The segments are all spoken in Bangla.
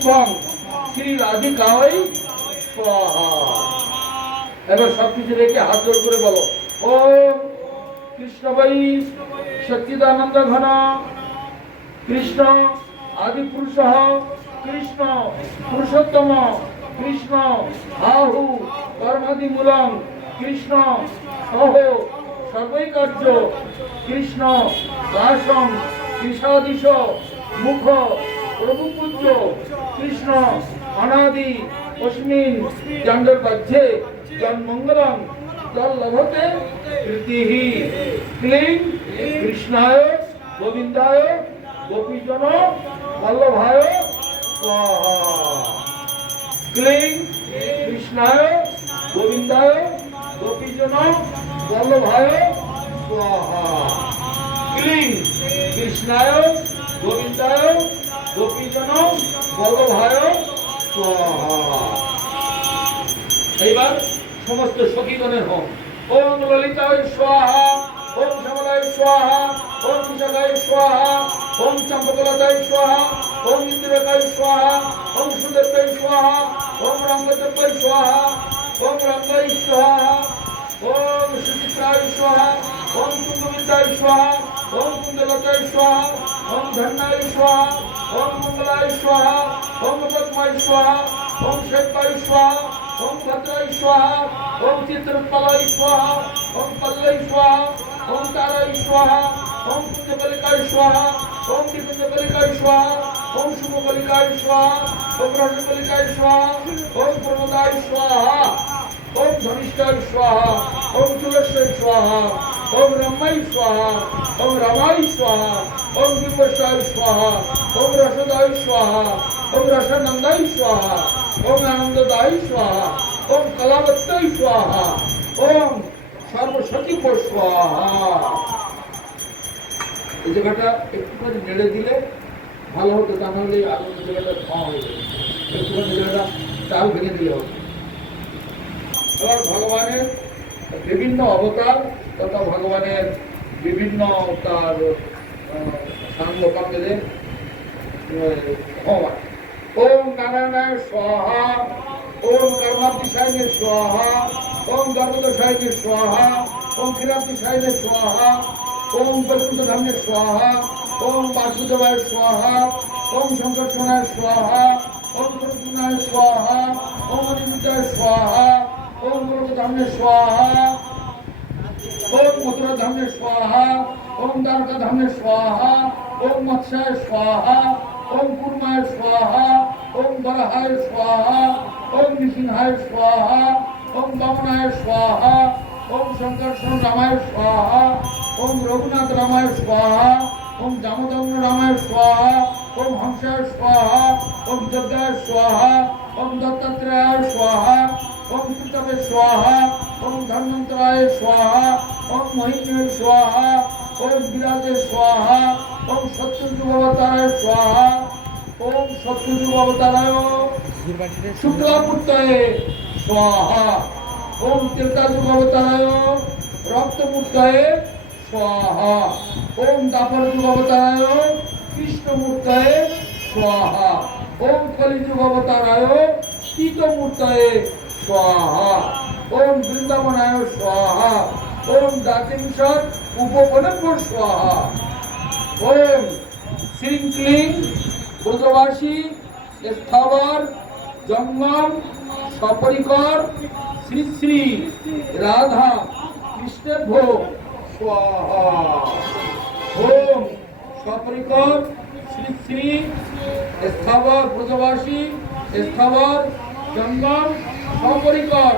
পুষ্পং শ্রী রাধিকায় স্বাহা। এবার সবকিছু রেখে হাত জোর করে বলো ওম কৃষ্ণ বৈ সচ্চিদানন্দ ঘন কৃষ্ণ আদি পুরুষ কৃষ্ণ পুরুষোত্তম কৃষ্ণ আহু কর্মাদি মূলং কৃষ্ণ সহ সর্বৈ কার্য কৃষ্ণ দাসং কৃষাদিশ মুখ প্রভু পূজ্য কৃষ্ণ অনাদি অস্মিন জন্ডর বাহ্যে জন্মঙ্গলং জল লভতে কীর্তিহি ক্লিং কৃষ্ণায় গোবিন্দায় গোপীজন বল্লভায় স্বাহা। ক্লিং কৃষ্ণায় গোবিন্দায় গোপীজন বল্লভায় স্বাহা। ক্লিং কৃষ্ণায় গোবিন্দায় গোপীজন বল্লভায় স্বাহা। এইবার সমস্ত সখীগণের হোম। ওম ললিতায় স্বাহা, ওম শ্যামলায় স্বাহা, ওম বিশাখায় স্বাহা, ওম চম্পকলতায় স্বাহা, ওম ইন্দিরাকায় স্বাহা, ওম সুদেবায় স্বাহা, ওম রঙ্গদেবায় স্বাহা, ওম রঙ্গায় স্বাহা, ওম সুচিত্রায় স্বাহা, ওম কুন্দবিদ্যায় স্বাহা, ওম কুন্দলতায় স্বাহা, ওম ধন্যায় স্বাহা, ওম মঙ্গলায় স্বাহা, ওম পদ্মায় স্বাহা, ওম শেখায় স্বাহা, ওম ভদ্রায় স্বাহা, ওম চিত্রোৎপলায় স্বাহা, ওম পল্লয় স্বাহা, ওম তারায় স্বাহা, ওম কুঞ্জবলিকায় স্বাহা, ওম নিকুঞ্জবলিকায় স্বাহা, ওম শুভবলিকায় স্বাহা, ওম রসবলিকায় স্বাহা, ওম প্রমোদায় স্বাহা, ওম ধনিষ্ঠায় স্বাহা, ওম তুলস্যায় স্বাহা, ওম রম্যায় স্বাহা, ওম রমায় স্বাহা, ওম বিম্বসায় স্বাহা, ওম রসদায় স্বাহা, ওম রসানন্দায় স্বাহা, ওম আনন্দদায় স্বাহা, ওম কলাবত্তায় স্বাহা, ওম সর্বসচিব স্বাহা। এই জায়গাটা একটুখানি নেড়ে দিলে ভালো হতো, তা নাহলে আরো জায়গাটা ধোঁয়া হয়ে যাবে। একটুখানি জায়গাটা চাল ভেঙে দিলে হবে। এবার ভগবানের বিভিন্ন অবতার তথা ভগবানের বিভিন্ন তার সাঙ্গ কাঙ্গেদের হওয়া। ওম নারায়ণায় স্বাহা, ওম কর্মাতিশায় স্বাহা, ওম গর্ভদশায় স্বাহা, ওম ক্ষীরাতিশায় স্বাহা, ওম বৈকুণ্ঠধামে স্বাহা, ওম বাসুদেবায় স্বাহা, ওম সংকর্ষণায় স্বাহা, ওম প্রদ্যুম্নায় স্বাহা, ওম অনিরুদ্ধায় স্বাহা, ওম গোলকধামে স্বাহা, ওম মথুরাধামে স্বাহা, ওম দ্বারকাধামে স্বাহা, ওম মৎস্যায় স্বাহা, ওম কুর্মায় স্বাহা, ওম বরাহায় স্বাহা, ওম নৃসিংহায় স্বাহা, ওম বামনায় স্বাহা, ওম সংকর্ষণ রামায় স্বাহা, ওম রঘুনাথ রামায় স্বাহা, ওম দামোদর রামায় স্বাহা, ওম হংসায় স্বাহা, ওম যজ্ঞায় স্বাহা, ওম দত্তাত্রেয়ায় স্বাহা, ওম কৃতবে স্বাহা, ওম ধন্বন্তরায় স্বাহা, ওম মহিম্নে স্বাহা, ওম বিরাজে স্বাহা, ওম সত্যযুগ অবতারায় স্বাহা, ওম সত্যযুগ অবতারায় শুক্লামূর্তয়ে স্বাহা, ওম ত্রেতাযুগ অবতারায় রক্তমূর্তয়ে স্বাহা, ওম দ্বাপর যুগ অবতারায় কৃষ্ণমূর্তয়ে স্বাহা, ওম কলিযুগ অবতারায় তীতমূর্তয়ে স্বাহা, ওম বৃন্দাবনায় স্বাহা, ওম দাতিংসৎ উপবনভ্য স্বাহা, ওম শ্রীং ক্লিং ব্রজবাসী স্থাবর জঙ্গম সপরিকর শ্রী শ্রী রাধা কৃষ্ণেভ্য স্বাহা। ওম সপরিকর শ্রী শ্রী স্থাবর ব্রজবাসী স্থাবর জঙ্গম সপরিকর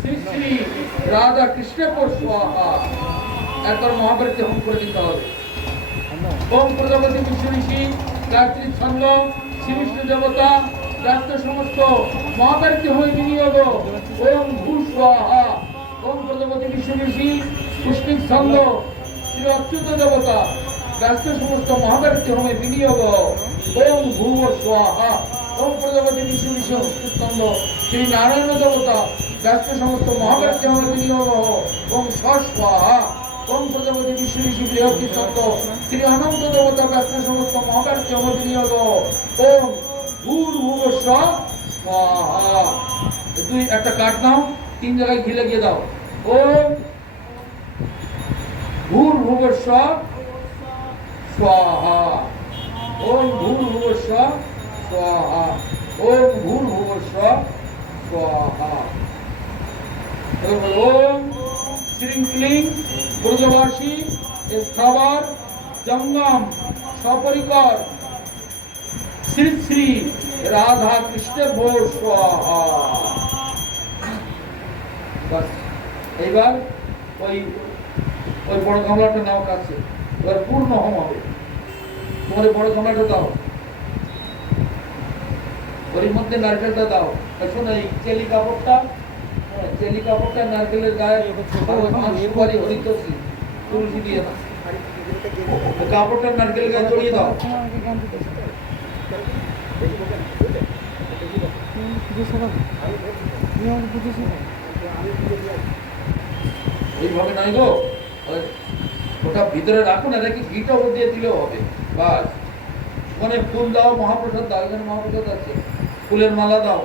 শ্রী শ্রী রাধা কৃষ্ণেভ্য স্বাহা। এরপর মহাভারতে হোম করে দিতে হবে। ওম প্রজাপতি বিষ্ণু ঋষি গায়ত্রী ছন্দ শ্রী বিষ্ণু দেবতা রাষ্ট্র সমস্ত মহাভারতে হয়ে বিনিয়োগ। ওম ভূ স্বাহা। ওম প্রজাপতি বিষ্ণু ঋষি পুষ্পিক ছন্দ শ্রী অচ্যুত দেবতা রাষ্ট্র সমস্ত মহাভারতে হয়ে বিনিয়োগ। ওম ভূ স্বাহা। ওম প্রজাপতি বিষ্ণু ঋষি পুষ্পিক ছন্দ শ্রী নারায়ণ দেবতা রাষ্ট্র সমস্ত মহাভারতে হয়ে বিনিয়োগ। ওম স্বাহা। ওম প্রজাপতি বিষ্ণু ঋষি বৃহস্পতি তত্ত্ব শ্রী অনন্ত দেবতা রাষ্ট্র সমস্ত মহাভারতে হয়ে বিনিয়োগ। ওম ভূর্ভুবঃ স্বাহা। দুই একটা কাঠ নাও, 3 জায়গায় ঘি লাগিয়ে দাও। ওম ভূর্ভুবস্বঃ স্বাহা। ওম ভূর্ভুবস্বঃ স্বাহা। ওম ভূর্ভুবস্বঃ স্বাহা। ওম শ্রীং ক্লিং ব্রজবাসী স্থাবর জঙ্গম সপরিকর শ্রী শ্রী রাধা কৃষ্ণ ভো স্বাহা। বাস এইবার ওই ওই বড় গামলাটা নাও কাছে, এবার পূর্ণ হোম হবে। তোমার বড় গামলাটা দাও, ওর মধ্যে নারকেলটা দাও। শোনো এই চেলি কাপড়টা, চেলি কাপড়টা নারকেলের গায়ে সুপারি হরিতসি তুলসী দিয়ে দাও। কাপড়টা নারকেলের গায়ে জড়িয়ে দাও। এইভাবে নাই গো, ওটা ভিতরে রাখো না, রেখে ঘিটা ওপর দিয়ে দিলেও হবে। বাস ওখানে ফুল দাও, মহাপ্রসাদ দাও, এখানে মহাপ্রসাদ আছে, ফুলের মালা দাও,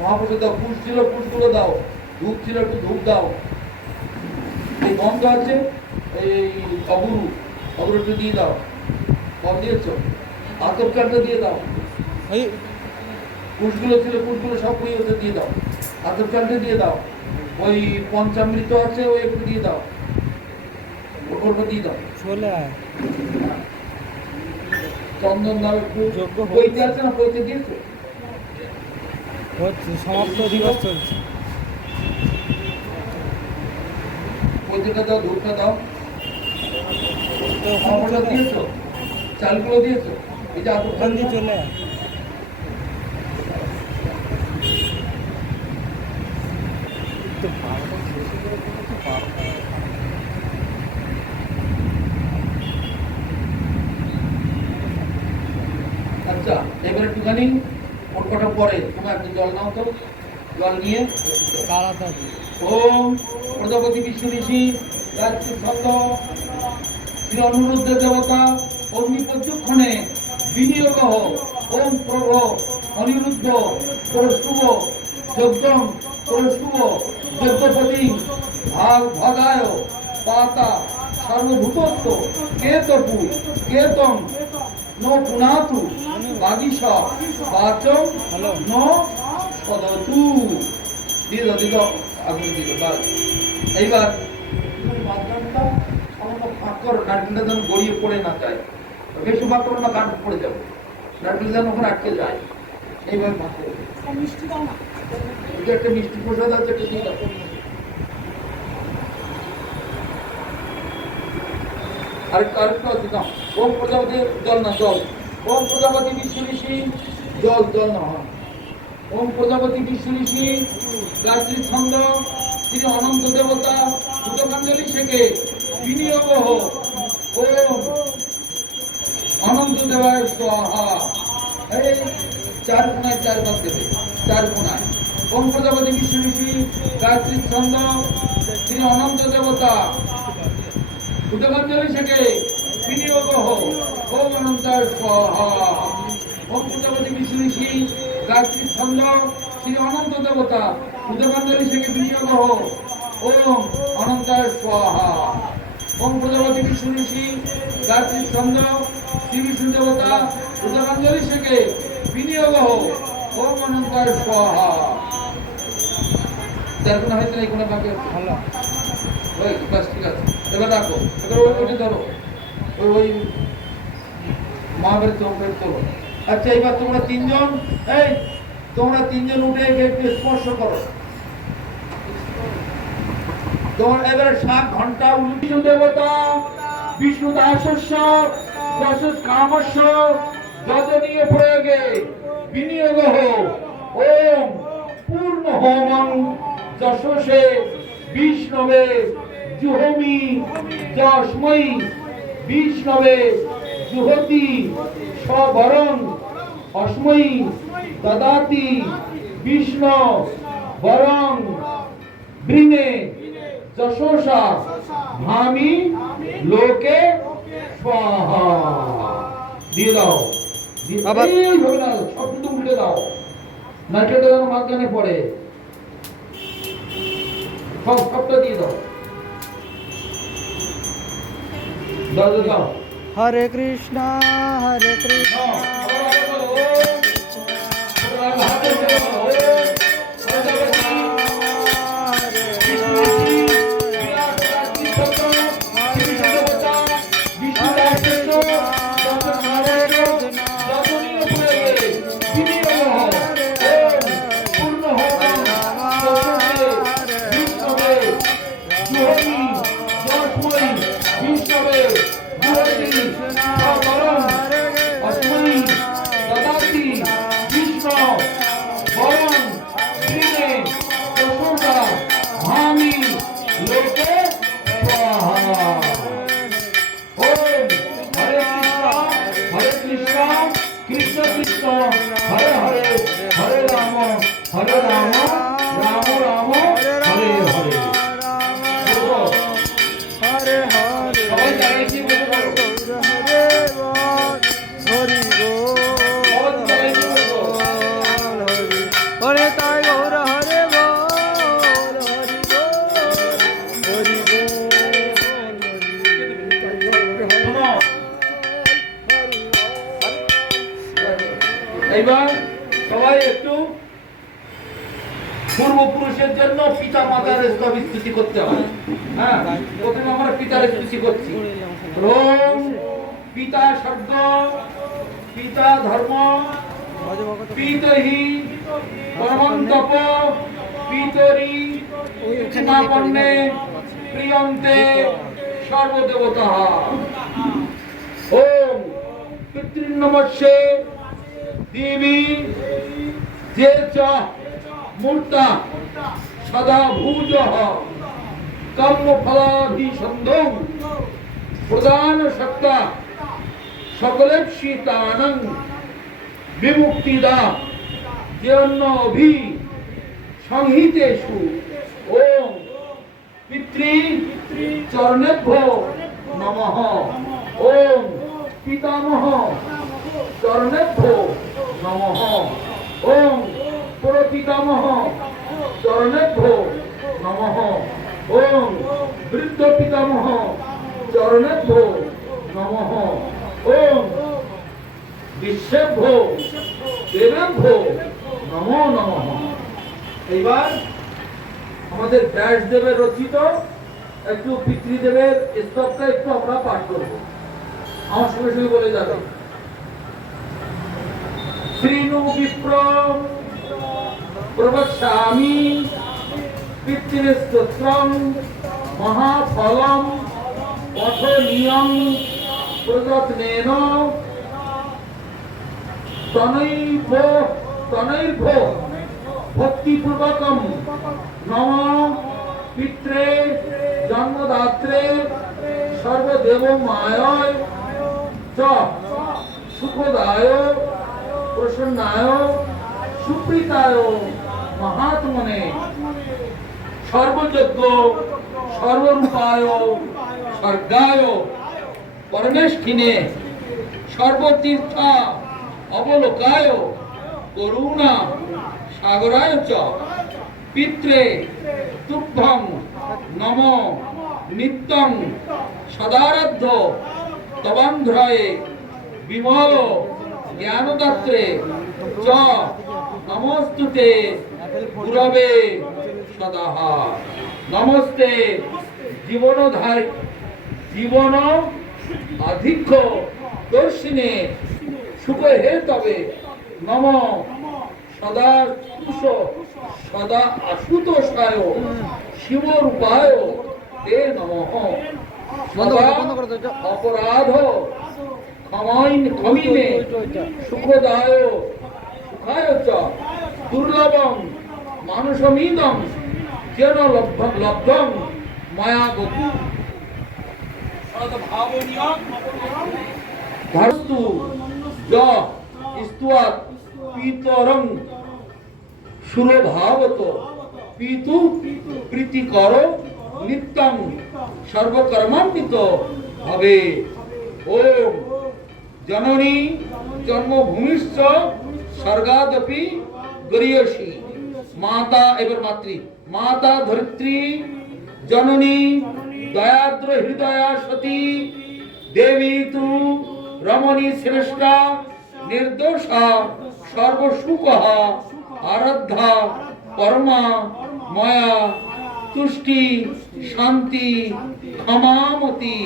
মহাপ্রসাদ দাও, পুষ ছিল পুষগুলো দাও, ধূপ ছিল একটু ধূপ দাও। এই গন্ধ আছে, এই অগুরু অগুরুটা দিয়ে দাও। কম দিয়েছ, আতর কাঠটা দিয়ে দাও। পুষগুলো ছিল পুষগুলো সব ওতে দিয়ে দাও, আতর কাঠটা দিয়ে দাও। ওই পঞ্চামৃত আছে, ওই একটু দিয়ে দাও, ওটা দিয়ে দাও। চন্দন দাও একটু। পৈতে আছে না, পৈতে দিয়েছো? সমাপ্ত দিবস চলছে। পৈতেটা দাও, ধূপটা দাও। খবরটা দিয়েছো, চালগুলো দিয়েছো। এই যে আতর কাঠ দিয়ে চলে আচ্ছা, এবার একটুখানি ওর কটা পরে তোমার একটু জল নাও তো, জল নিয়ে ওম প্রজাপতি বিষ্ণু ঋষি গায়ত্রী ছন্দ শ্রী অনুরুদ্ধ দেবতা অগ্নিপর্যক্ষণে বিনিয়োগ ওম প্রভ অনিরুদ্ধ পরশুভ যজ্ঞম পরশুভ যজ্ঞপতি ভাগ ভগায় পাতা সর্বভূতত্ব কেতপু কেতম নো পুনাতু বাগিশ বাচম নো সদতু। দিয়ে দাও, দিয়ে দাও, আগুন দিয়ে দাও। বাস এইবার মাঝখানটা সামান্য ফাঁক করো, নারকেলটা যেন গড়িয়ে পড়ে না যায়। বেশি ফাঁক করো না, কাঠ পড়ে যাবে, নারকেল যেন ওখানে আটকে যায়। এইভাবে ফাঁক করো। মিষ্টি দাও না, এটা একটা মিষ্টি প্রসাদ আছে, একটা দিয়ে দাও। আরেকটা আছে না, ওম প্রজাপতি জল না, জল। ওম প্রজাপতি বিষ্ণু ঋষি জল, জল না হয়। ওম প্রজাপতি বিষ্ণু ঋষি গায়ত্রী ছন্দ শ্রী অনন্ত দেবতা সুতকাঞ্জলি শেখে বিনিয়োগ ওম অনন্ত দেবায় স্বাহা। এই 4 কোণায় 4 ভাগ দেবে, 4 কোণায়। ওম প্রজাপতি বিষ্ণু ঋষি গায়ত্রী ছন্দ শ্রী অনন্ত দেবতা সুতকাঞ্জলি শেখে বিনিয়োগ ওম অনন্তায় স্বাহা। ওম প্রজাপতি বিষ্ণু ঋষি গায়ত্রী ছন্দ শ্রী অনন্ত দেবতা সুতকাঞ্জলি শেখে বিনিয়োগ ওম অনন্তায় স্বাহা। ওম প্রজাপতি বিষ্ণু ঋষি গায়ত্রী ছন্দ শ্রী বিষ্ণু দেবতা সুতকাঞ্জলি শেখে বিনিয়োগ ওম অনন্তায় স্বাহা। যার কোনো হয়েছে না, এই কোনো বাকি আছে? ভালো, বাস ঠিক আছে। এবার রাখো, এবার ওই ধরো, ওই মহাবীর চৌপেট করো। আচ্ছা, এবার তোমরা 3 জন, এই তোমরা 3 জন উঠে একটু স্পর্শ করো। তোমার এবারে 7 ঘন্টা বিষ্ণু দেবতা বিষ্ণু দাসস্য দশ কামস্য যজনীয় প্রয়োগে বিনিয়োগ ওম পূর্ণ হোমং যশসে বিষ্ণবে জুহমি যস্মৈ বিষ্ণবে জুহতি সবরং অস্মৈ দদাতি বিষ্ণু বরং বৃণে যশসা ভামি লোকে স্বাহা। দিয়ে দাও, আবার এইভাবে না, সব কিন্তু উল্টে দাও, নারকেলটা যেন মাঝখানে পড়ে, সবটা দিয়ে দাও, দাও দাও দাও। হরে কৃষ্ণ হরে কৃষ্ণ নাও, আবার বলো, ওম, হাতে ধরে বলো, ওম, প্রজাপতি, বিষ্ণু ঋষি, বিরাট রাত্রি সত্য, শিব দেবতা, বিষ্ণু রাজেন্দ্র, যত নারায়ণ, যত নীলপুরে, তিনি নমঃ, ওম, পূর্ণ হওয়া, তস্যতে, বিষ্ণবে, জুহরি, যশময়ী, বিষ্ণবে, জুহরি, সবরং, অস্ময়ী, দদাতি, কৃষ্ণ, বরং, শ্রীনে, প্রশংসা, ভামি, লোকে, স্বাহা। ওম হরে কৃষ্ণ কৃষ্ণ কৃষ্ণ হরে হরে, হরে রাম রাম রাম হরে হরে। বলো, হরে হরে সবাই জানাইছি, বলো, বলো। হরে হরি সবাই জানাইছি, বলো। হরে তাই গৌর হরে বল হরি শোনো, এইবার সবাই একটু পূর্বপুরুষের জন্য পিতা মাতার স্তব স্তুতি করতে হয়। হ্যাঁ, প্রথমে আমরা পিতার স্তুতি করছি। ওম পিতা স্বর্গ, পিতা ধর্ম, পিতহি পরমং তপ, পিতরি ক্ষমাপন্নে প্রিয়ন্তে সর্বদেবতাঃ। ওম পিতৃন্নমস্যে দেবী যে চ মূর্তা সদা ভূজঃ কর্মফলাভিসন্ধৌ প্রদান সত্তা সকলেপ্সিতানং বিমুক্তিদা যেন্নভি সংহিতেষু। ওম পিতৃ চরণেভ্যো নমঃ। ওম পিতামহ চরণেভ্যো নমঃ। ওম প্রপিতামহ চরণেভ্যো নমঃ। ওম বৃদ্ধ পিতামহ চরণেভ্যো নমঃ। ওম বিশ্বেভ্যো দেবেভ্যো নমো নমঃ। এইবার আমাদের ব্যাসদেবের রচিত একটু পিতৃদেবের স্তবটা একটু আমরা পাঠ করব, আমার সঙ্গে সঙ্গে বলে যাবে। শ্রীনু বিপ্র প্রবক্ষ্যামি পিতৃস্তোত্রং মহাফলম পঠনীয়ং প্রযত্নেন তনৈর্ভ ভক্তিপূর্বকম নম পিত্রে জন্মদাত্রে সর্বদেবমায় চ সুখদায় প্রসন্নায় সুপ্রীতায় মহাত্মনে সর্বযজ্ঞ সর্বরূপায় স্বর্গায় পরমেষ্ঠিনে সর্বতীর্থ অবলোকায় করুণা সাগরায় চ পিত্রে তুভ্যং নম নিত্যং সদারাধ্য তবান্ধ্রয়ে বিমল জ্ঞানদাত্রে চ নমস্তুতে গুরবে সদাহ। নমস্তে জীবন আধিক্য দর্শিনে সুখ হে তবে নম সদা সদা আশুতোষায় শিবরূপায় তে নমঃ। সদা অপরাধ ক্ষমিনে সুখদায় সুখায় চ দুর্লভং মানুষমিদং যেন লব্ধং মায়া গতি ধারস্তু য স্তুয়াৎ পিতরং সুরভাবত পিতু প্রীতিকর নিত্যং সর্বকর্মান্বিত হবে। ওম জননী জন্মভূমিশ্চ স্বর্গাদপি গরীয়সী। মাতা এবার মাতৃ, মাতা ধরিত্রী জননী দয়াদ্র হৃদয়া সতী দেবী তু রমণী শ্রেষ্ঠা নির্দোষা সর্বসুখঃ আরাধ্যা পরমা ময়া তুষ্টি শান্তি ক্ষমামতি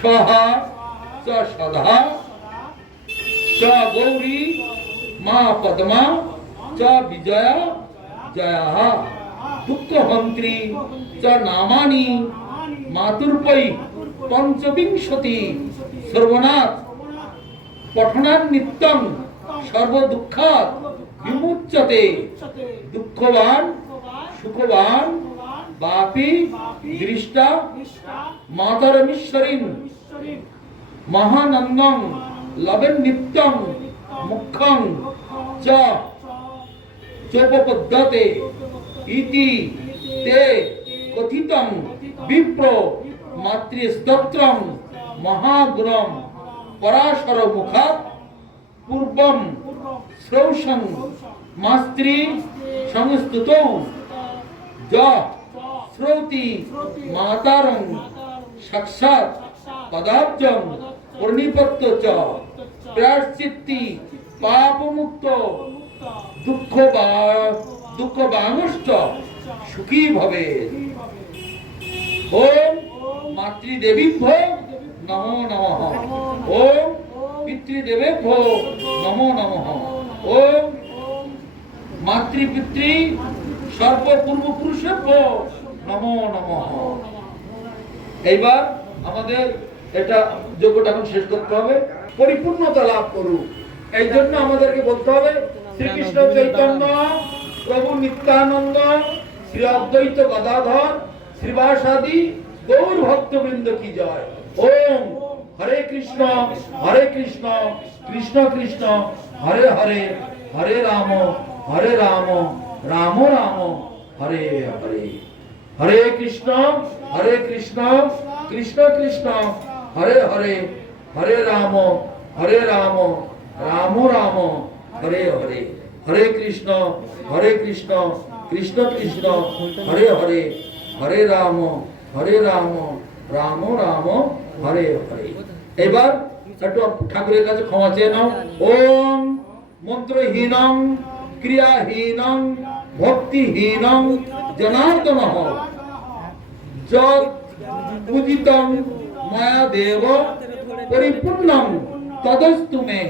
সহা চ সদা চ গৌরী মা পদ্মা চ বিজয়া জয়া দুঃখহন্ত্রী চ নামানি মাতুর্পৈ পঞ্চবিংশতি সর্বনাথ পঠনান নিত্যং সর্বদুঃখাৎ বিমুচ্যতে। দুঃখবান সুখবান বাপি দৃষ্টা মাতরমীশ্বরীন মহানন্দং লবেন নিত্যং মুখ্যং চ চোপপদ্ধতে ইতি তে কথিতং বিপ্র মাতৃস্তোত্রং মহাগুণম পরাশর মুখাৎ পূর্বম শ্রৌষং মাস্ত্রী সংস্তুতৌ য শ্রৌতি মাতারং সাক্ষাৎ পদাব্জং পরিনিপত্য চ প্রায়শ্চিত্তি পাপমুক্ত দুঃখবাংশ্চ সুখী ভবে। ওম মাতৃদেবীভ্যো নমো নমঃ। ওম পিতৃদেবেভ্যো নমো নমঃ। ওম মাতৃপিতৃ সর্বপূর্বপুরুষেভ্যো নমো নমঃ। এইবার আমাদের এটা যোগ্যটা এখন শেষ করতে হবে, পরিপূর্ণতা লাভ করুক। এই জন্য আমাদেরকে বলতে হবে শ্রীকৃষ্ণ চৈতন্য প্রভু নিত্যানন্দ শ্রী অদ্বৈত গদাধর শ্রীবাসাদি গৌর ভক্তবৃন্দ কি জয়। ওম হরে কৃষ্ণ কৃষ্ণ কৃষ্ণ হরে হরে হরে রাম রাম রাম হরে হরে। হরে কৃষ্ণ কৃষ্ণ কৃষ্ণ হরে হরে হরে রাম রাম রাম হরে হরে। হরে কৃষ্ণ কৃষ্ণ কৃষ্ণ হরে হরে হরে রাম রাম রাম হরে হরে। এবার একটু ঠাকুরের কাছে ক্ষমা চেয়ে নাও। ওম মন্ত্রহীনং ক্রিয়াহীনং ভক্তিহীনং জনার্দনঃ যৎ পূজিতং ময়া দেব পরিপূর্ণং তদস্তু মে।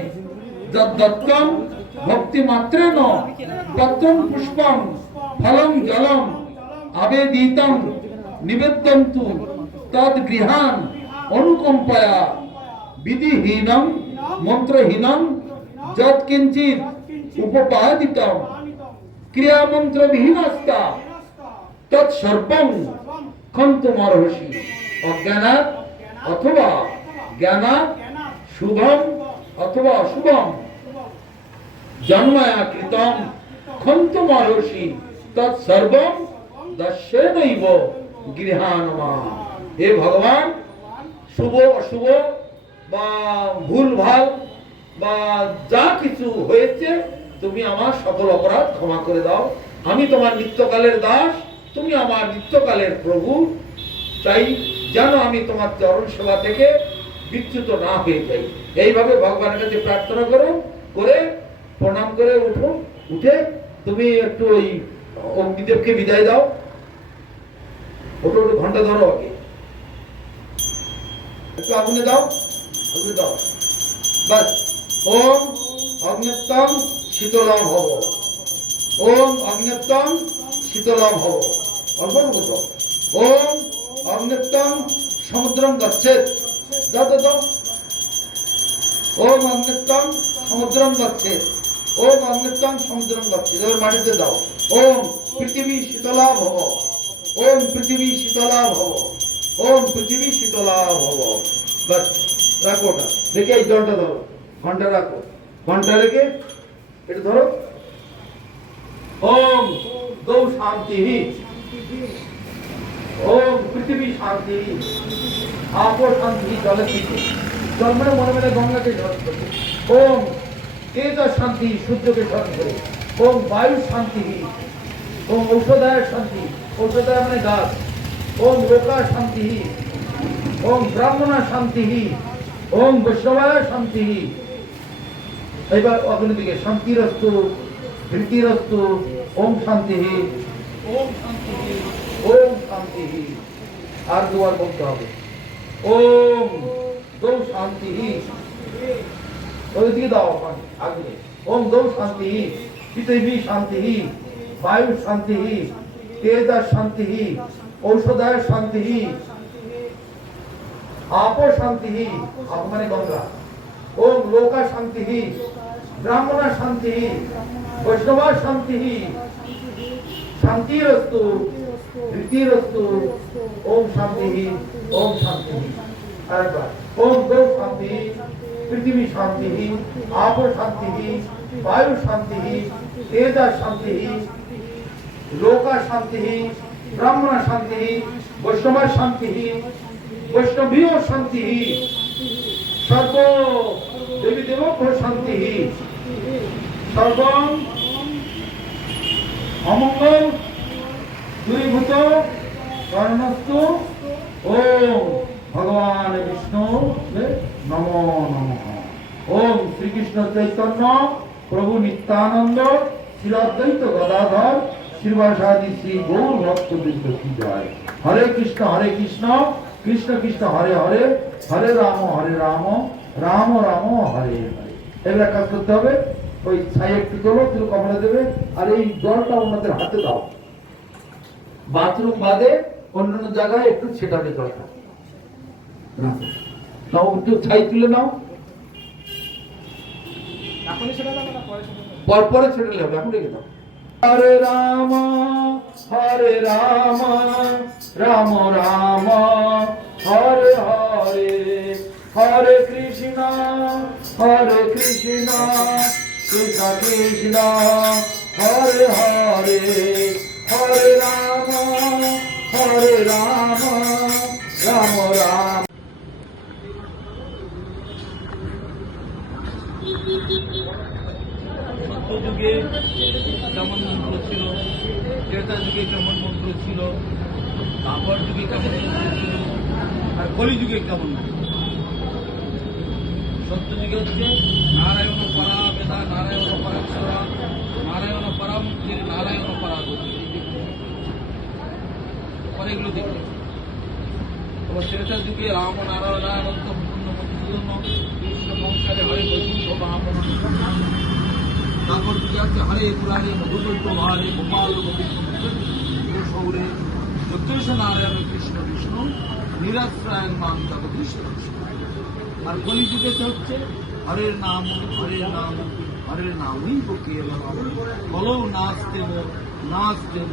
যদ্দত্তং ভক্তিমাত্রেণ পত্রং পুষ্পং ফলং জলম আবেদিতং নিবেদ্যন্তু তদ্গৃহান অনুকম্পয়া। বিধিহীনং মন্ত্রহীনং যৎকিঞ্চিৎ উপপাদিতং ক্রিয়ামন্ত্রবিহীনস্তা তৎসর্বং ক্ষন্তমর্হসি। অজ্ঞানাৎ অথবা জ্ঞানাৎ শুভম অথবা অশুভম জন্ময়া কৃতম ক্ষন্তমর্হসি তৎসর্বং দস্যেনৈব গৃহাণমা। হে ভগবান, শুভ অশুভ বা ভুলভাল বা যা কিছু হয়েছে তুমি আমার সকল অপরাধ ক্ষমা করে দাও। আমি তোমার নিত্যকালের দাস, তুমি আমার নিত্যকালের প্রভু। চাই যেন আমি তোমার চরণ সেবা থেকে বিচ্যুত না হয়ে যাই। এইভাবে ভগবানের কাছে প্রার্থনা করো, করে প্রণাম করে উঠো। উঠে তুমি একটু ওই অগ্নিদেবকে বিদায় দাও। ওটো ঘন্টা ধরো, আগে একটু আগুনে দাও, আগুনে দাও, বাস। ওম অগ্নিত্বম শীতলাম ভব, ওম অগ্নিত্বম শীতলাম ভব। অর্পণ করো। ওম অগ্নিত্বম সমুদ্রম গচ্ছেৎ। দাও দাও দাও। ওম অগ্নিত্বম সমুদ্রম গচ্ছেৎ। ওম অগ্নিত্বম সমুদ্রম গচ্ছেৎ। এবার মাটিতে দাও। ওম পৃথিবী শীতলা ভব, ওম পৃথিবী শীতলা ভব, ওম পৃথিবী শীতলা ভব। বাস, রাখো ওটা। দেখে এই জলটা ধরো, ঘন্টা রাখো, ঘন্টা রেখে এটা ধরো। ওম গৌ শান্তি, ওম পৃথিবী শান্তি, আপো শান্তি। জলে জল মানে মনে মনে গঙ্গাকে ঝড় করবে। ওম তেজ শান্তি, সূর্যকে স্মরণ করে। ওম বায়ু শান্তি, ওম ঔষধায় শান্তি, ঔষধায় মানে গাছ। ওম লোকা শান্তি, ওম ব্রাহ্মণা শান্তি, ওম বৈষ্ণবায় শান্তি। এবার অগ্নিদিকে শান্তিরস্তু, ধৃতিরস্তু, ওম শান্তি, ওম শান্তি, ওম শান্তি। আর দুবার বলতে হবে ওম গৌ শান্তি। ওইদিকে দাও আগে। ওম গৌ শান্তি, পৃথিবী শান্তি, বায়ু শান্তি, তেজা শান্তি, ঔষধায় শান্তি, आप शांति, आप माने गंगा। ओम लोका शांति, ब्राह्मण शांति, वैष्णव शांति, शांतिरस्तु, धृतिरस्तु, ओम शांति, ओम शांति। अरे बात, ओम गौ शांति, पृथ्वी शांति, आप शांति, वायु शांति, तेजा शांति, लोका शांति, ब्राह्मण शांति, वैष्णव शांति, वैष्णवीय शांति, सर्व देवी देवो शांति, सर्वम अमंगल दूरीभूत कर्णस्तु। ओम भगवान विष्णु नमो नमः। ओम श्री कृष्ण चैतन्य प्रभु नित्यानंद श्रीअद्वैत गदाधर श्रीवासादि श्री गौर भक्त वृंद की जय। हरे कृष्ण कृष्ण कृष्ण हरे हरे, हरे राम राम राम हरे हरे। এগুলা কাজ করতে হবে। ওই ছাই একটু তোলো, তুলো কমলা দেবে, আর এই জলটা ওনাদের হাতে দাও। বাথরুম বাদে অন্যান্য জায়গায় একটু ছেটাতে দরকার। নাও একটু ছাই তুলে নাও, পরে ছেটালে হবে, এখন রেখে দাও। হরে রাম রাম রাম হরে হরে, হরে কৃষ্ণ কৃষ্ণ কৃষ্ণ হরে হরে, হরে রাম রাম রাম। সত্যযুগে কেমন মন্ত্র ছিল, ত্রেতা যুগে কেমন মন্ত্র ছিল, তারপর যুগে কেমন মন্ত্র ছিল, আর কলিযুগে কেমন মন্ত্র। সত্যযুগে হচ্ছে নারায়ণ পরা বেদা, নারায়ণ পরাক্ষরা, নারায়ণ পরামুক্তি, নারায়ণ পরাগতি, পরে এগুলো দেখবে। এবার ত্রেতা যুগে রাম নারায়ণ অনন্ত পূর্ণ মধুসূদন কৃষ্ণ সংসারে হরে বৈকুণ্ঠ বামন। তারপর যুগে আছে হরে পুরাণে মধুকল্প ভারে গোপাল গোবিন্দ সৌরে যজ্ঞেশ নারায়ণ কৃষ্ণ বিষ্ণু নিরাশ্রয়ণ মান্তা কৃষ্ণ। আর কলিযুগেতে হচ্ছে হরের নাম হরের নামই বকে বলো নাচ দেব।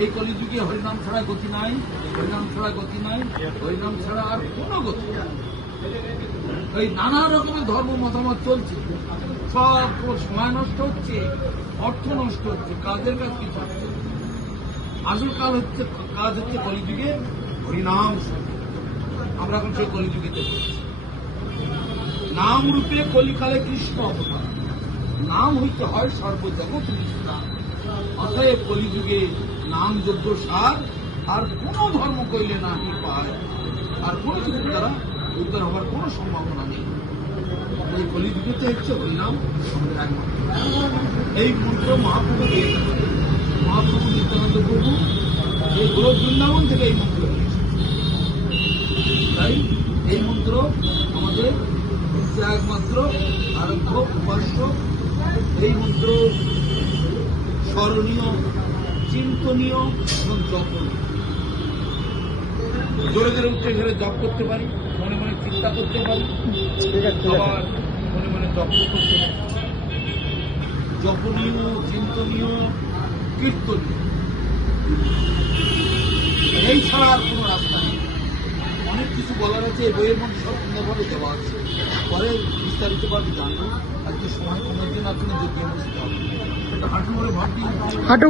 এই কলিযুগে হরিনাম ছাড়া গতি নাই, হরিনাম ছাড়া আর কোনো গতি নাই। এই নানা রকমের ধর্ম মতামত চলছে, সব সময় নষ্ট হচ্ছে, অর্থ নষ্ট হচ্ছে, কাজের কাজ কিছু হচ্ছে। আসল কাজ হচ্ছে কলিযুগে হরিনাম। আমরা এখন সেই কলিযুগেতে বলছি নাম রূপে কলিকালে কৃষ্ণ অবতার, নাম হইতে হয় সর্বজগৎ নিষ্ঠা। অতএব কলিযুগে নাম যোগ্য সার, আর কোন ধর্ম কইলে নাহি পায়, আর কোন কিছু দ্বারা উদ্ধার হওয়ার কোন সম্ভাবনা নেই। এই কলিযুগেতে হচ্ছে হরিনাম আমাদের একমাত্র। এই মন্ত্র মহাপ্রভু নিত্যানন্দ প্রভু এই গোলক বৃন্দাবন থেকে এই মন্ত্র হয়েছে। তাই এই মন্ত্র আমাদের একমাত্র আরোগ্য উপাস্য। এই মন্ত্র স্মরণীয়, চিন্তনীয় এবং জপনীয়। জোরে জোরে উঠে ঘরে জপ করতে পারি, মনে মনে চিন্তা করতে পারি, আবার মনে মনে জপ করতে পারি। জপনীয়, চিন্তনীয়, কীর্তনীয়, এই ছাড়া আর কোনো রাস্তা নেই। অনেক কিছু বলার আছে, এই বইয়ের মধ্যে সব সুন্দরভাবে দেওয়া আছে। পরে বিস্তারিত ভাবে জানবো। আজকে সময় কমের দিন আপনি যোগ্য বসতে হবে। একটা হাঁটু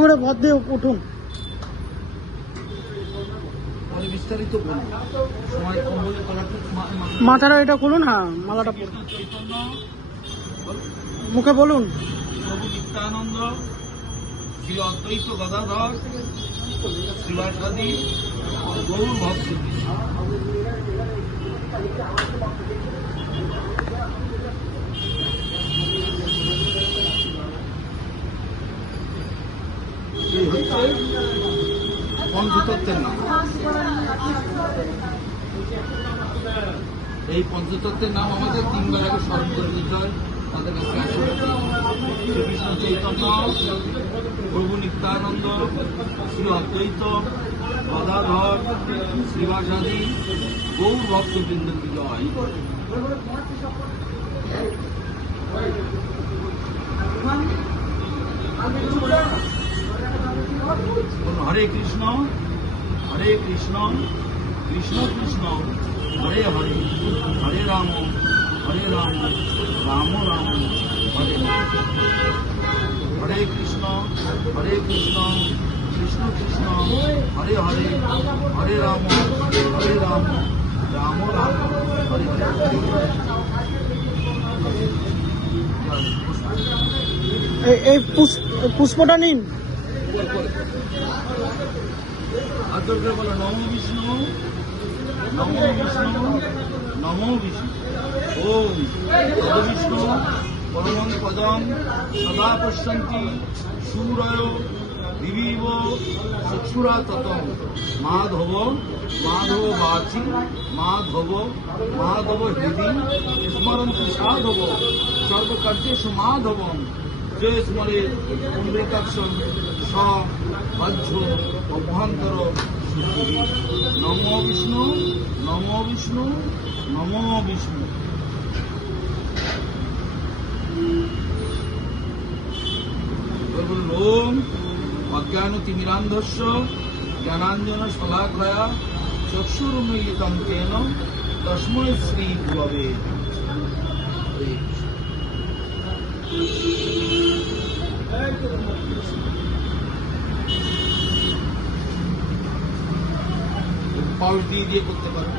করে ভর দিয়ে উঠুন। পরে বিস্তারিত বলবো, সময় কম বলে কলাটা মাথাটা এটা খুলুন, হ্যাঁ মালাটা পরুন। চৈতন্য, মুখে বলুন। প্রভু নিত্যানন্দ, শ্রী অদ্বৈত গদাধর, শ্রীবাসাদি, গৌর ভক্ত। এই হচ্ছে পঞ্চতত্ত্বের নাম। এই পঞ্চতত্ত্বের নাম আমাদের 3 বার আগে স্মরণ করে নিতে হয়। তাদের কাছে শ্রীকৃষ্ণ চৈতন্য, প্রভু নিত্যানন্দ, শ্রী অদ্বৈত গদাধর, শ্রীবাসাদি, গৌর ভক্তবৃন্দ বিজয়। হরে কৃষ্ণ কৃষ্ণ কৃষ্ণ হরে হরে, হরে রাম রাম রাম হরে হরে। হরে কৃষ্ণ কৃষ্ণ কৃষ্ণ হরে হরে, হরে রাম রাম রাম হরে হরে। এই পুষ্পটা নিন। আদর করে বলো নমো বিষ্ণু, নমো বিষ্ণু, নমো বিষ্ণু। ওম বিষ্ণু পরমং পদম সদা পশ্যন্তি সুরয় বিবিব চক্ষুরা ততম মাধব মাধব বাচি মাধব মাধব হৃদি স্মরন্তি সাধব সর্বকার্যেষু মাধবম যে স্মরে পুণ্ডরীকাক্ষ স বজ্র অভ্যন্তর শুদ্ধি। নমো বিষ্ণু, নমো বিষ্ণু, নমো বিষ্ণু। ওম অজ্ঞানতিমিরান্ধস্য জ্ঞানাঞ্জন শলাকয়া চক্ষুরুন্মীলিতং তেন তস্मै শ্রী গুরবে। পাউচ দিয়ে করতে পারো।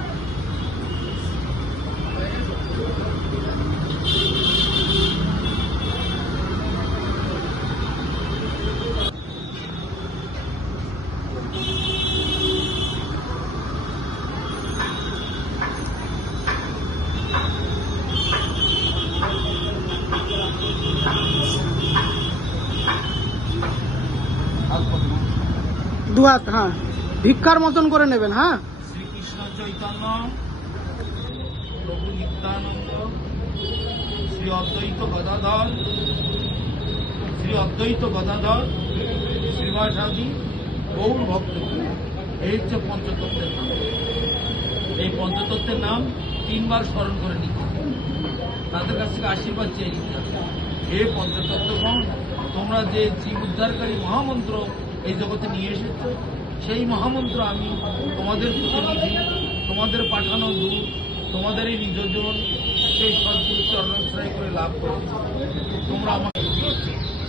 দু হাত, হ্যাঁ ভিক্ষার মতন করে নেবেন। হ্যাঁ শ্রীকৃষ্ণ চৈতন্য, প্রভু নিত্যানন্দ, শ্রী অদ্বৈত গদাধর, শ্রীবাসাদি, গৌর ভক্ত। এই হচ্ছে পঞ্চতত্ত্বের নাম। এই পঞ্চতত্ত্বের নাম 3 বার স্মরণ করে নিতে হবে। তাদের কাছ থেকে আশীর্বাদ চেয়ে নিতে হবে। হে পঞ্চতত্ত্বগণ, তোমরা যে জীব উদ্ধারকারী মহামন্ত্র এই জগতে নিয়ে এসেছ, সেই মহামন্ত্র আমি তোমাদের প্রতিনিধি, তোমাদের পাঠানো দূত, তোমাদের এই নিজজন, সেই সদ্গুরু চরণাশ্রয় করে লাভ করেছি। তোমরা আমাকে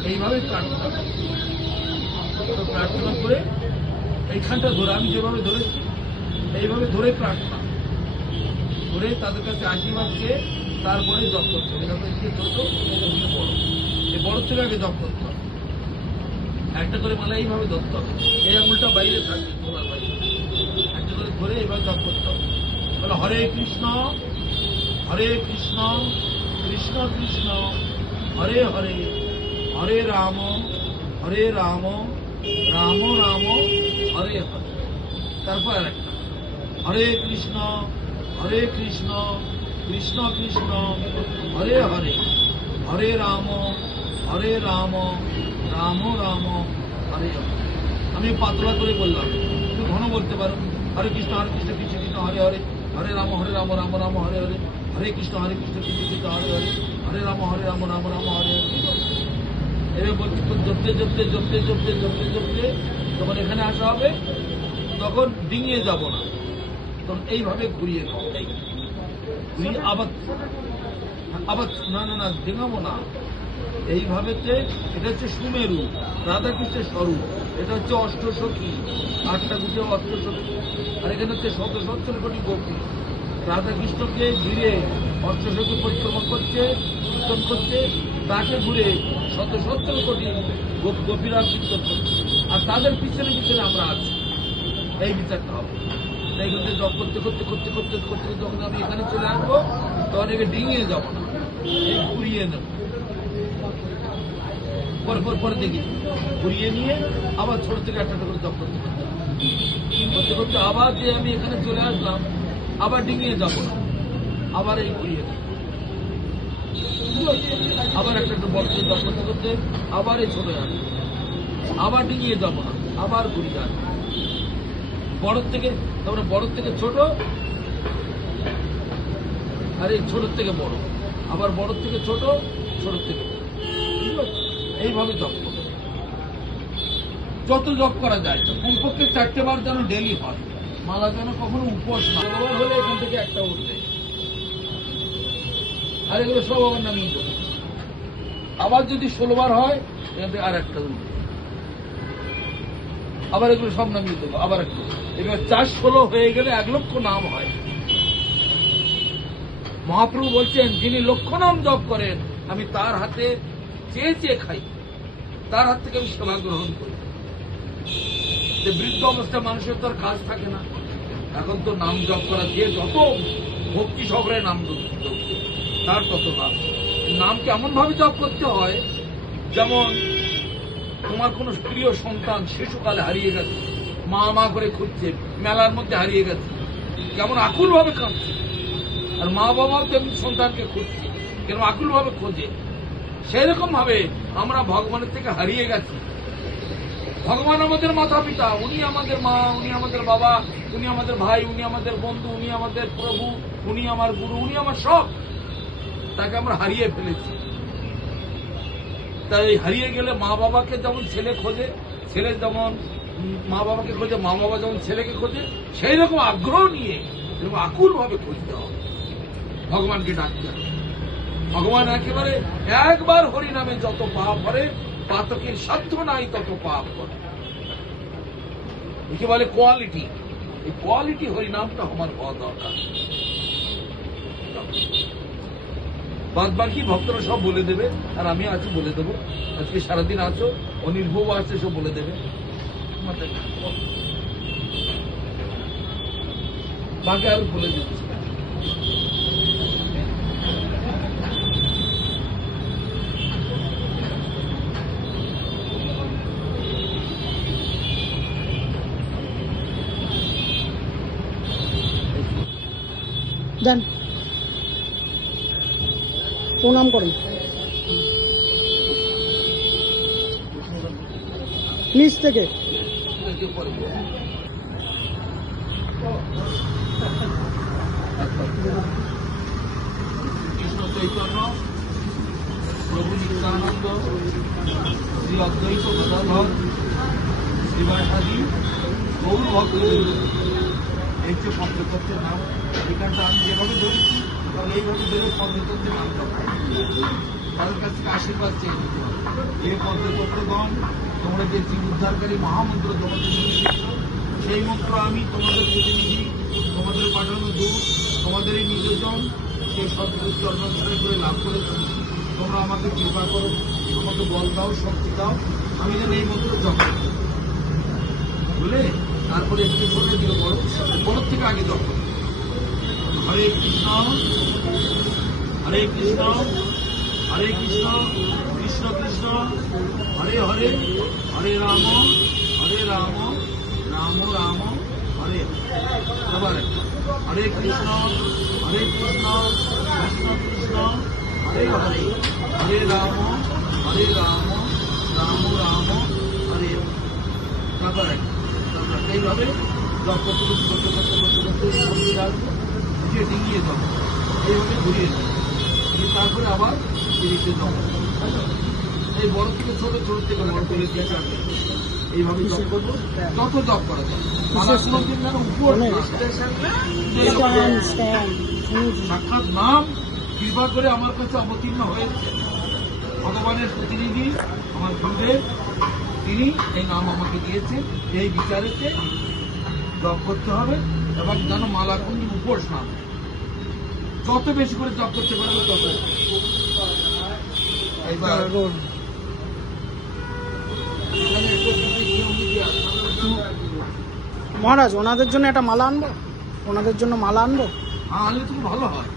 এইভাবে প্রার্থনা করো। তো প্রার্থনা করে এইখানটা ধরে, আমি যেভাবে ধরেছি এইভাবে ধরে প্রার্থনা করে তাদের কাছে আশীর্বাদ চেয়ে তারপরে জপ করতে হবে। এভাবে যে ছোট ওগুলো বড়, এই বড় থেকে আগে জপ করতে হবে। একটা করে মালা এইভাবে ধরতে হবে, এই আঙুলটা বাইরে থাকবে, তোমার বাইরে একটা করে ধরে এইভাবে জপ করতে হবে। বলে হরে কৃষ্ণ কৃষ্ণ কৃষ্ণ হরে হরে, হরে রাম রাম রাম হরে হরে। তারপর আরেকটা হরে কৃষ্ণ কৃষ্ণ কৃষ্ণ হরে হরে, হরে রাম রাম রাম হরে হরে। আমি পাতলা করে বললাম, একটু ঘন বলতে পারো। হরে কৃষ্ণ কৃষ্ণ কৃষ্ণ হরে হরে, হরে রাম রাম রাম হরে হরে, হরে কৃষ্ণ কৃষ্ণ কৃষ্ণ হরে হরে, হরে রাম রাম রাম হরে হরে। এবার বলছি জপতে যখন এখানে আসা হবে তখন ডিঙিয়ে যাব না, তখন এইভাবে ঘুরিয়ে নাও। ঘুরিয়ে আবার না ডিঙাবো না, এইভাবে এটা হচ্ছে সুমেরু, রাধাকৃষ্ণের স্বরূপ। এটা হচ্ছে অষ্টসখী, 8টা গুটি অষ্টসখী। আর এখানে হচ্ছে 117 কোটি গোপী। রাধা কৃষ্ণকে ঘিরে অষ্টসখী পরিক্রমা করছে, কীর্তন করছে, তাকে ঘুরে 117 কোটি গোপীরা কীর্তন করছে। আর তাদের পিছনে পিছনে আমরা আছি। এই বিচারটা হবে। তাই কিন্তু জব করতে করতে করতে করতে করতে যখন আমি এখানে চলে আসবো, তখন একে ডিঙিয়ে যাবো না, এই ঘুরিয়ে নেব। পরে দেখি ঘুরিয়ে নিয়ে আবার ছোট থেকে একটা করে জব করতে করতে করতে আবার যে আমি এখানে চলে আসলাম, আবার ডিঙিয়ে যাবো না, আবার এই ঘুরিয়ে নেব। আবার একটা বড় থেকে জব করতে করতে আবার এই ছোট আসবো, আবার ডিঙিয়ে যাবো না, আবার ঘুরিয়ে আসবো। বড় থেকে, তারপরে বড় থেকে ছোট, আর এই ছোট থেকে বড়, আবার বড় থেকে ছোট, ছোট থেকে বড়। ঠিক আছে? এইভাবে জব করো, যত জব করা যায়। কমপক্ষে 4টে বার যেন ডেলি হয়, মালা যেন কখনো উপোস না। 16 বার হলে এখান থেকে একটা উঠবে, আর এগুলো সব আবার নামিয়ে দেবো। আবার যদি 16 বার হয়, এখান থেকে আর একটা উঠবে, আবার এগুলো সব নামিয়ে দেবো, আবার একটা। এবার 4-16 হয়ে গেলে 1 লক্ষ নাম হয়। মহাপ্রভু বলছেন, যিনি 1 লক্ষ নাম জপ করেন, আমি তার হাতে চেয়ে চেয়ে খাই, তার হাত থেকে আমি সেবা গ্রহণ করি। বৃদ্ধ অবস্থা মানুষের তো আর কাজ থাকে না, এখন তো নাম জপ করা দিয়ে যত ভক্তি সহকারে নাম জপ তার তত নাম। নামকে এমন ভাবে জপ করতে হয়, যেমন তোমার কোন প্রিয় সন্তান শিশুকালে হারিয়ে গেছে, মা মা করে খুঁজছে, মেলার মধ্যে হারিয়ে গেছে, কেমন আকুল ভাবে কাঁদছে। আর মা বাবাও তেমন সন্তানকে খুঁজছে, কেন আকুল ভাবে খোঁজে। সেই রকম ভাবে আমরা ভগবানের থেকে হারিয়ে গেছি। ভগবান আমাদের মাতা পিতা, উনি আমাদের মা, উনি আমাদের বাবা, উনি আমাদের ভাই, উনি আমাদের বন্ধু, উনি আমাদের প্রভু, উনি আমার গুরু, উনি আমার সব। তাকে আমরা হারিয়ে ফেলেছি। তাই হারিয়ে গেলে মা বাবাকে যেমন ছেলে খোঁজে, ছেলে যেমন মা বাবাকে খোঁজে, মা বাবা যেমন ছেলেকে খোঁজে, সেই রকম আগ্রহ নিয়ে এরকম আকুল ভাবে খুঁজতে হবে, ভগবানকে ডাকতে হবে। ভগবান একেবারে একবার হরিনামে যত পাপ করে, পাতকের সাধ্য নাই তত পাপ করে। একে বলে কোয়ালিটি। এই কোয়ালিটি হরিনামটা আমার হওয়া দরকার। বাদ বাকি ভক্তরা সব বলে দেবে, আর আমি আছি বলে দেবো। আজকে সারাদিন আছো, অনিল বউ আছে, সব বলে দেবে। বাকি আমি বলে দিচ্ছি। দেন, প্রণাম করেন নিচ থেকে। কৃষ্ণ চৈতন্য প্রভু নিত্যানন্দ শ্রী অদ্বৈত গদাধর শ্রীবাসাদি গৌর ভক্ত, এই যে পঞ্চতত্ত্বের নাম। এখানটা আমি যেভাবে ধরেছি এইভাবে ধরে পঞ্চতত্ত্বের নাম তাদের কাছ থেকে আশীর্বাদ চেয়ে নিতে হবে। এই পঞ্চতত্ত্বগণ, তোমরা যে জীব উদ্ধারকারী মহামন্ত্র তোমাদের নিয়েছি, সেই মন্ত্র আমি তোমাদের প্রতিনিধি, তোমাদের পাঠানো দূত, তোমাদের এই নিজজন, সেই সদ্গুরু চরণাশ্রয় করে লাভ করেছি। তোমরা আমাকে কৃপা করো, আমাকে বল দাও, শক্তি দাও, আমি যেন এই মন্ত্র জপ করতে বলে তারপরে একটু ছোট দিকে বড় থেকে আগে জপ করো। হরে কৃষ্ণ হরে কৃষ্ণ হরে কৃষ্ণ কৃষ্ণ কৃষ্ণ হরে হরে, হরে রাম রাম রাম হরে। আবার হরে কৃষ্ণ কৃষ্ণ কৃষ্ণ হরে হরে, হরে রাম রাম রাম হরে। তারপর এইভাবে জপ করতে করতে করতে করতে করতে করতে করতে ডিঙিয়ে যাবো, এইভাবে ঘুরিয়ে যাবো। তারপরে আবার ফিরিতে যাবো। এই বড় থেকে ছোট, ছোট থেকে বড় করে দিয়ে যাবে। এইভাবে জপ করবো, যত জপ করা যায়। সাক্ষাৎ নাম কৃপা করে আমার কাছে অবতীর্ণ হয়েছে। ভগবানের প্রতিনিধি আমার গুরুদেব তিনি এই নাম আমাকে দিয়েছেন। এই বিচারেতে জপ করতে হবে এবং যেন মালাকুণ্ডি উপোস না হয়। যত বেশি করে জপ করতে পারবে তত। এইবার এখানে একটু নিয়ম নীতি আছে। মহারাজ ওনাদের জন্য একটা মালা আনবো, ওনাদের জন্য মালা আনবো। আনলে তো ভালো হয়।